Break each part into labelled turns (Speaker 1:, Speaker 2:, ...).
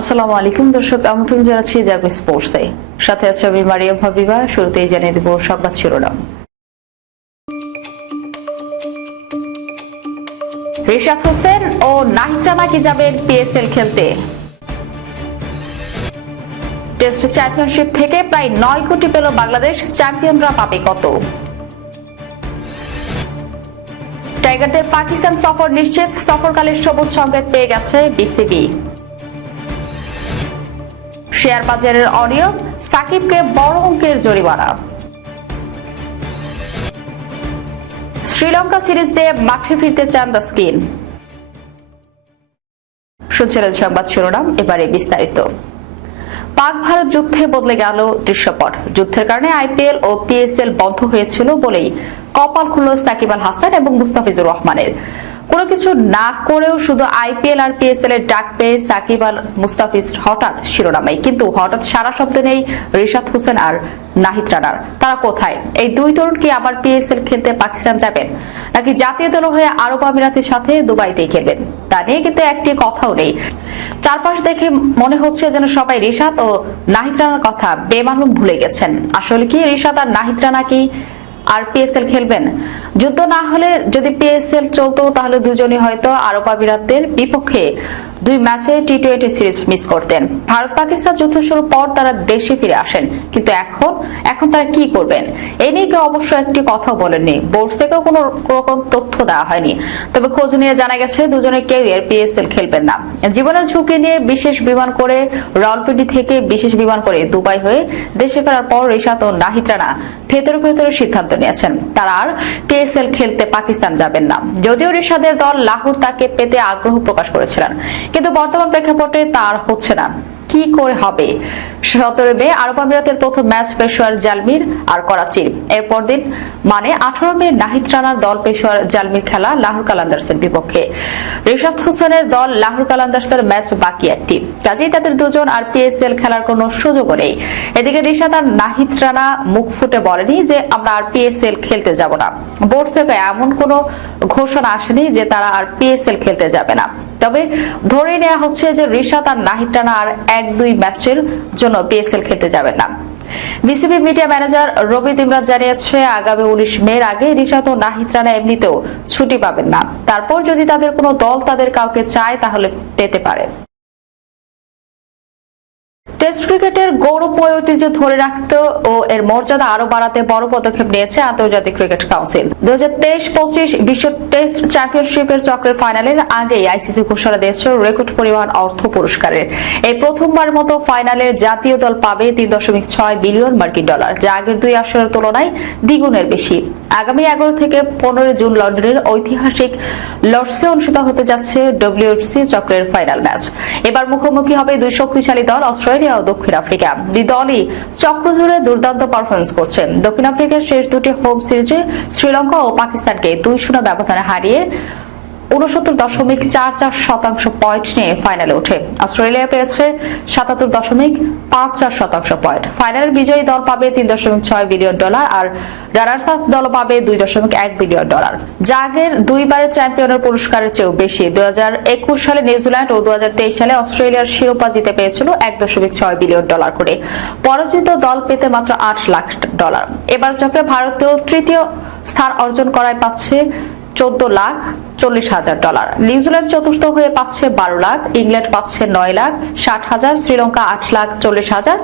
Speaker 1: আসসালামু আলাইকুম দর্শক আমন্ত্রণ জানাচ্ছি জাগো স্পোর্টসে সাথে আছে আমি মারিয়াম ভাবিবা শুরুতেই জানিয়ে দেব সংবাদ শিরোনাম রিশাদ হোসেন ও নাহিচা নাকি যাবেন পিএসএল খেলতে টেস্ট চ্যাম্পিয়নশিপ থেকে প্রায় নয় কোটি পেল বাংলাদেশ চ্যাম্পিয়নরা পাবে কত টাইগারদের পাকিস্তান সফর নিশ্চিত সফরকালের সবুজ সংকেত পেয়ে গেছে বিসিবি শেয়ার বাজারের অডিও সাকিবকে বড় অঙ্কের জরিমানা শ্রীলঙ্কা সিরিজ দিয়ে মাঠে ফিরতে চান দ্য স্কিন শুনছিলেন সংবাদ শিরোনাম এবারে বিস্তারিত পাক ভারত যুদ্ধে বদলে গেল দৃশ্যপট যুদ্ধের কারণে আইপিএল ও পিএসএল বন্ধ হয়েছিল বলেই কপাল খুলল সাকিব আল হাসান এবং মুস্তাফিজুর রহমানের কোনো কিছু না করেও শুধু আইপিএল আর পিএসএল এর ডাক পেয়ে সাকিব আল মুস্তাফিজ হঠাৎ শিরোনামে কিন্তু হঠাৎ সারা শব্দ নেই রিশাদ হোসেন আর নাহিদ রানার তারা কোথায় এই দুই তরুণ কি আবার পিএসএল খেলতে পাকিস্তান যাবেন নাকি জাতীয় দল হয়ে আরব আমিরাতের সাথে দুবাইতেই খেলবেন তা নিয়ে কিন্তু একটি কথাও নেই চারপাশ দেখে মনে হচ্ছে যেন সবাই রিশাদ ও নাহিদ রানার কথা বেমালুম ভুলে গেছেন আসলে কি রিশাদ আর নাহিদ রানা কি আর পিএসএল খেলবেন যুদ্ধ না হলে যদি পিএসএল চলতো তাহলে দুজনই হয়তো আরোপা আমিরাতের বিপক্ষে দুই ম্যাচে টি টোয়েন্টি সিরিজ মিস করতেন ভারত পাকিস্তান যুদ্ধ শুরুর পর তারা দেশে ফিরে আসেন কিন্তু এখন এখন তারা কি করবেন এ নিয়ে কেউ অবশ্য একটি কথা বলেননি বোর্ড থেকেও কোনো রকম তথ্য দেওয়া হয়নি তবে খোঁজ নিয়ে জানা গেছে দুজনে কেউ এর পিএসএল খেলবেন না জীবনের ঝুঁকি নিয়ে বিশেষ বিমান করে রাওয়ালপিন্ডি থেকে বিশেষ বিমান করে দুবাই হয়ে দেশে ফেরার পর রিশাত ও নাহিদ রানা ভেতরে ভেতরে সিদ্ধান্ত নিয়েছেন তারা আর পিএসএল খেলতে পাকিস্তান যাবেন না যদিও রিশাদের দল লাহোর তাকে পেতে আগ্রহ প্রকাশ করেছিলেন কিন্তু বর্তমান প্রেক্ষাপটে তার হচ্ছে না কি করে হবে সতেরো মে আরব আমিরাতের প্রথম ম্যাচ পেশোয়ার জালমির আর করাচির এরপর দিন মানে আঠারো মে নাহিদ রানার দল পেশোয়ার জালমির খেলা লাহোর কালান্দার্সের বিপক্ষে রিশাদ হোসেনের দল লাহোর কালান্দার্সের ম্যাচ বাকি একটি কাজেই তাদের দুজন আর পিএসএল খেলার কোনো সুযোগও নেই এদিকে রিশাদ আর নাহিদ রানা মুখ ফুটে বলেনি যে আমরা আর পিএসএল খেলতে যাব না বোর্ড থেকে এমন কোনো ঘোষণা আসেনি যে তারা আর পিএসএল খেলতে যাবে না তবে ধরে নেওয়া হচ্ছে যে রিশাদ আর নাহিদ টানা আর এক দুই ম্যাচের জন্য পিএসএল খেলতে যাবেন না বিসিবি মিডিয়া ম্যানেজার রবি দিমরাজ জানিয়েছে আগামী উনিশ মের আগে রিশাদ ও নাহিদ রানা এমনিতেও ছুটি পাবেন না তারপর যদি তাদের কোনো দল তাদের কাউকে চায় তাহলে পেতে পারে টেস্ট ক্রিকেটের গৌরব ঐতিহ্য ধরে রাখতে ও এর মর্যাদা আরো বাড়াতে বড় পদক্ষেপ নিয়েছে আন্তর্জাতিক ক্রিকেট কাউন্সিল দু হাজার তেইশ পঁচিশ বিশ্ব টেস্ট চ্যাম্পিয়নশিপের চক্রের ফাইনালের আগেই আইসিসি ঘোষণা দিয়েছে রেকর্ড পরিমাণ অর্থ পুরস্কারের এই প্রথমবার মতো ফাইনালে জাতীয় দল পাবে তিন দশমিক ছয় বিলিয়ন মার্কিন ডলার যা আগের দুই আসরের তুলনায় দ্বিগুণের বেশি আগামী এগারো থেকে পনেরো জুন লন্ডনের ঐতিহাসিক লর্ডসে অনুষ্ঠিত হতে যাচ্ছে ডব্লিউএফসি চক্রের ফাইনাল ম্যাচ এবার মুখোমুখি হবে দুই শক্তিশালী দল অস্ট্রেলিয়া অস্ট্রেলিয়া ও দক্ষিণ আফ্রিকা দুই দলই চক্রজুড়ে দুর্দান্ত পারফরমেন্স করছে দক্ষিণ আফ্রিকার শেষ দুটি হোম সিরিজে শ্রীলঙ্কা ও পাকিস্তানকে দুই শূন্য ব্যবধানে হারিয়ে উনসত্তর দশমিক চার চার শতাংশ পয়েন্ট নিয়ে ফাইনালে ওঠে অস্ট্রেলিয়া পেয়েছে সাতাত্তর দশমিক পাঁচ চার শতাংশ পয়েন্ট ফাইনালের বিজয়ী দল পাবে তিন দশমিক ছয় বিলিয়ন ডলার আর রানার্স আপ দল পাবে দুই দশমিক এক বিলিয়ন ডলার জাগের আগের দুইবারের চ্যাম্পিয়নের পুরস্কারের চেয়েও বেশি দুই সালে নিউজিল্যান্ড ও দু সালে অস্ট্রেলিয়ার শিরোপা জিতে পেয়েছিল এক দশমিক ছয় বিলিয়ন ডলার করে পরাজিত দল পেতে মাত্র আট লাখ ডলার এবার চক্রে ভারতীয় তৃতীয় স্থান অর্জন করায় পাচ্ছে চোদ্দ লাখ চল্লিশ হাজার ডলার নিউজিল্যান্ড চতুর্থ হয়ে পাচ্ছে বারো লাখ ইংল্যান্ড পাচ্ছে নয় লাখ ষাট হাজার শ্রীলঙ্কা আট লাখ চল্লিশ হাজার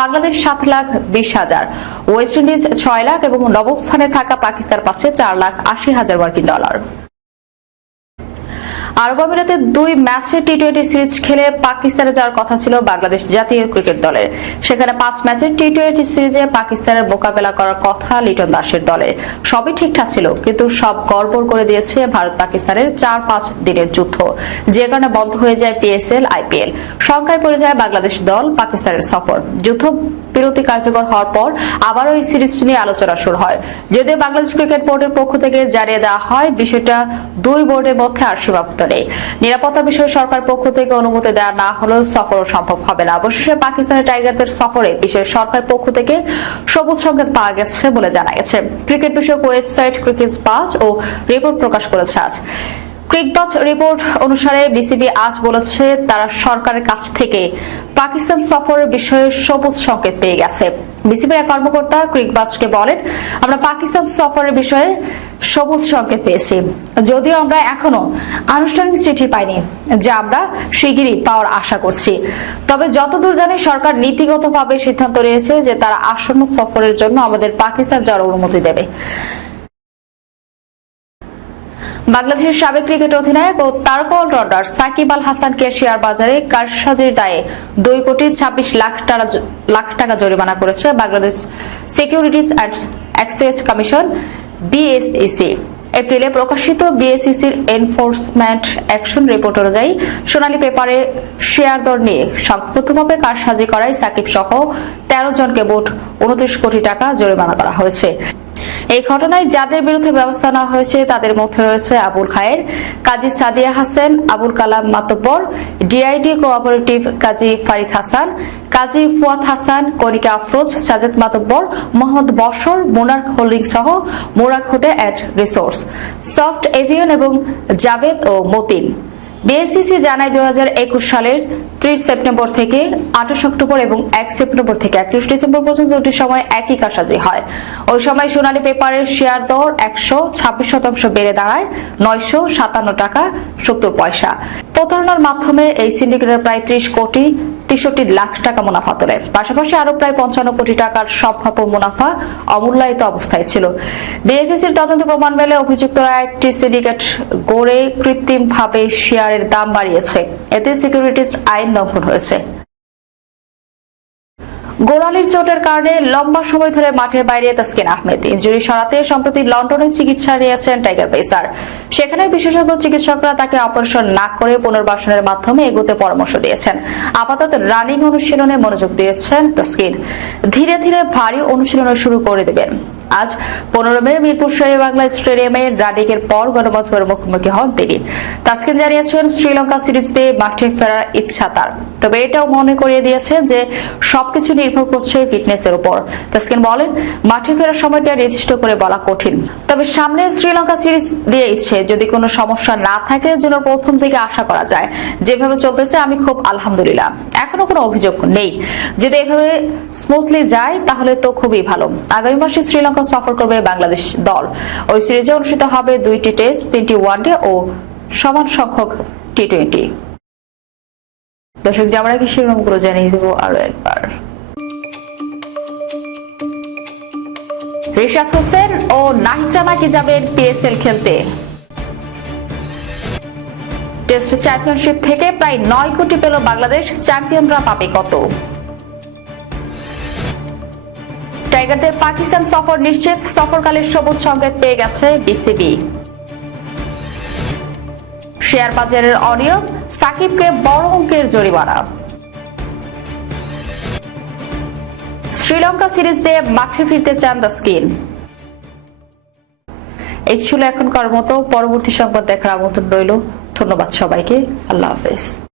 Speaker 1: বাংলাদেশ সাত লাখ বিশ হাজার ওয়েস্ট ইন্ডিজ ছয় লাখ এবং নবম স্থানে থাকা পাকিস্তান পাচ্ছে চার লাখ আশি হাজার মার্কিন ডলার আরব আমিরাতে দুই ম্যাচে টি টোয়েন্টি সিরিজ খেলে পাকিস্তানে যাওয়ার কথা ছিল বাংলাদেশ জাতীয় ক্রিকেট দলের সেখানে পাঁচ ম্যাচে টি টোয়েন্টি সিরিজে পাকিস্তানের মোকাবেলা করার কথা লিটন দাসের দলের সবই ঠিকঠাক ছিল কিন্তু সব গড়বড় করে দিয়েছে ভারত পাকিস্তানের চার পাঁচ দিনের যুদ্ধ যে কারণে বন্ধ হয়ে যায় পিএসএল আইপিএল সংখ্যায় পড়ে যায় বাংলাদেশ দল পাকিস্তানের সফর যুদ্ধ বিরতি কার্যকর হওয়ার পর আবারও ওই সিরিজ নিয়ে আলোচনা শুরু হয় যদিও বাংলাদেশ ক্রিকেট বোর্ডের পক্ষ থেকে জানিয়ে দেওয়া হয় বিষয়টা দুই বোর্ডের মধ্যে আর সীমাবদ্ধ কারণে নিরাপত্তা বিষয়ে সরকার পক্ষ থেকে অনুমতি দেওয়া না হলেও সফরও সম্ভব হবে না অবশেষে পাকিস্তানের টাইগারদের সফরে বিষয়ে সরকার পক্ষ থেকে সবুজ সংকেত পাওয়া গেছে বলে জানা গেছে ক্রিকেট বিষয়ক ওয়েবসাইট ক্রিকেট পাস ও রিপোর্ট প্রকাশ করেছে আজ ক্রিকবাস রিপোর্ট অনুসারে বিসিবি আজ বলেছে তারা সরকারের কাছ থেকে পাকিস্তান সফরের বিষয়ে সবুজ সংকেত পেয়ে গেছে বিসিবির এক কর্মকর্তা ক্রিকবাস্টকে বলেন আমরা পাকিস্তান সফরের বিষয়ে সবুজ সংকেত পেয়েছি যদিও আমরা এখনো আনুষ্ঠানিক চিঠি পাইনি যা আমরা শিগগিরই পাওয়ার আশা করছি তবে যতদূর জানি সরকার নীতিগতভাবে সিদ্ধান্ত নিয়েছে যে তারা আসন্ন সফরের জন্য আমাদের পাকিস্তান যাওয়ার অনুমতি দেবে বাংলাদেশের সাবেক ক্রিকেট অধিনায়ক ও তারকল অলরাউন্ডার সাকিব আল হাসানকে শেয়ার বাজারে কারসাজির দায়ে দুই কোটি ছাব্বিশ লাখ টাকা লাখ টাকা জরিমানা করেছে Bangladesh securities and exchange commission BSEC e এপ্রিলে প্রকাশিত বিএসইসির e এনফোর্সমেন্ট অ্যাকশন রিপোর্ট অনুযায়ী সোনালী পেপারে শেয়ার দর নিয়ে সংক্ষিপ্তভাবে কারসাজি করায় সাকিব সহ তেরো জনকে মোট উনত্রিশ কোটি টাকা জরিমানা করা হয়েছে এই ঘটনায় যাদের বিরুদ্ধে ব্যবস্থা নেওয়া হয়েছে তাদের মধ্যে রয়েছে Abul Khair Kazi Sadia Hasan Abul Kalam মাতব্বর DID cooperative Kazi Farid Hasan Kazi Fuad Hasan Konika Afroz Sajed মাতব্বর Mohammad Bashar Monar holding সহ মোরাক হোটে অ্যাট রিসোর্স সফট এভিয়ন এবং জাভেদ ও মতিন বিএসসিসি জানায় দু সালের ত্রিশ সেপ্টেম্বর থেকে আঠাশ অক্টোবর এবং এক সেপ্টেম্বর থেকে একত্রিশ ডিসেম্বর পর্যন্ত দুটি সময় একই কাসাজি হয় ওই সময় সোনালী পেপারের শেয়ার দর একশো ছাব্বিশ শতাংশ বেড়ে দাঁড়ায় নয়শো সাতান্ন টাকা সত্তর পয়সা প্রতারণার মাধ্যমে এই সিন্ডিকেটের প্রায় ত্রিশ কোটি তেষট্টি লাখ টাকা মুনাফা তোলে পাশাপাশি আরো প্রায় পঞ্চান্ন কোটি টাকার সম্ভাব্য মুনাফা অমূল্যায়িত অবস্থায় ছিল বিএসএসির তদন্ত প্রমাণ মেলে অভিযুক্তরা একটি সিন্ডিকেট গড়ে কৃত্রিমভাবে শেয়ারের দাম বাড়িয়েছে এতে সিকিউরিটিজ আইন লঙ্ঘন হয়েছে গোড়ালির চোটের কারণে লম্বা সময় ধরে মাঠের বাইরে তাসকিন আহমেদ ইঞ্জুরি সরাতে সম্প্রতি লন্ডনে চিকিৎসা নিয়েছেন টাইগার পেসার সেখানে বিশেষজ্ঞ চিকিৎসকরা তাকে অপারেশন না করে পুনর্বাসনের মাধ্যমে এগোতে পরামর্শ দিয়েছেন আপাতত রানিং অনুশীলনে মনোযোগ দিয়েছেন তাসকিন ধীরে ধীরে ভারী অনুশীলন শুরু করে দেবেন আজ পনেরো মে মিরপুর শেরে বাংলা স্টেডিয়ামে রাডিকের পর গণমাধ্যমের মুখোমুখি হন তিনি তাসকিন জানিয়েছেন শ্রীলঙ্কা সিরিজতে মাঠে ফেরার ইচ্ছা তার তবে এটাও মনে করিয়ে দিয়েছে যে সবকিছু নির্ভর করছে ফিটনেসের উপর তাসকিন বলেন মাঠে ফেরার সময়টা নির্দিষ্ট করে বলা কঠিন তবে সামনে শ্রীলঙ্কা সিরিজ দিয়ে ইচ্ছে যদি কোনো সমস্যা না থাকে জন্য প্রথম থেকে আশা করা যায় যেভাবে চলতেছে আমি খুব আলহামদুলিল্লাহ এখনো কোনো অভিযোগ নেই যদি এভাবে স্মুথলি যায় তাহলে তো খুবই ভালো আগামী মাসে শ্রীলঙ্কা শ্রীলঙ্কা সফর করবে বাংলাদেশ দল ওই সিরিজে অনুষ্ঠিত হবে দুইটি টেস্ট তিনটি ওয়ানডে ও সমান সংখ্যক টি টোয়েন্টি দর্শক যাওয়ার আগে শিরোনামগুলো জানিয়ে দেব আরো একবার রিশাদ হোসেন ও নাহিদ রানাকে যাবেন পিএসএল খেলতে টেস্ট চ্যাম্পিয়নশিপ থেকে প্রায় নয় কোটি পেল বাংলাদেশ চ্যাম্পিয়নরা পাবে কত টাইগারদের পাকিস্তান সফর নিশ্চিত সফরকালের সবুজ সংকেত পেয়ে গেছে বিসিবি শেয়ার বাজারের অডিও সাকিবকে বড় অঙ্কের জরিমানা শ্রীলঙ্কা সিরিজ দিয়ে মাঠে ফিরতে চান দ্য স্কিন এই ছিল এখনকার মতো পরবর্তী সংবাদ দেখার আমন্ত্রণ রইল ধন্যবাদ সবাইকে আল্লাহ হাফেজ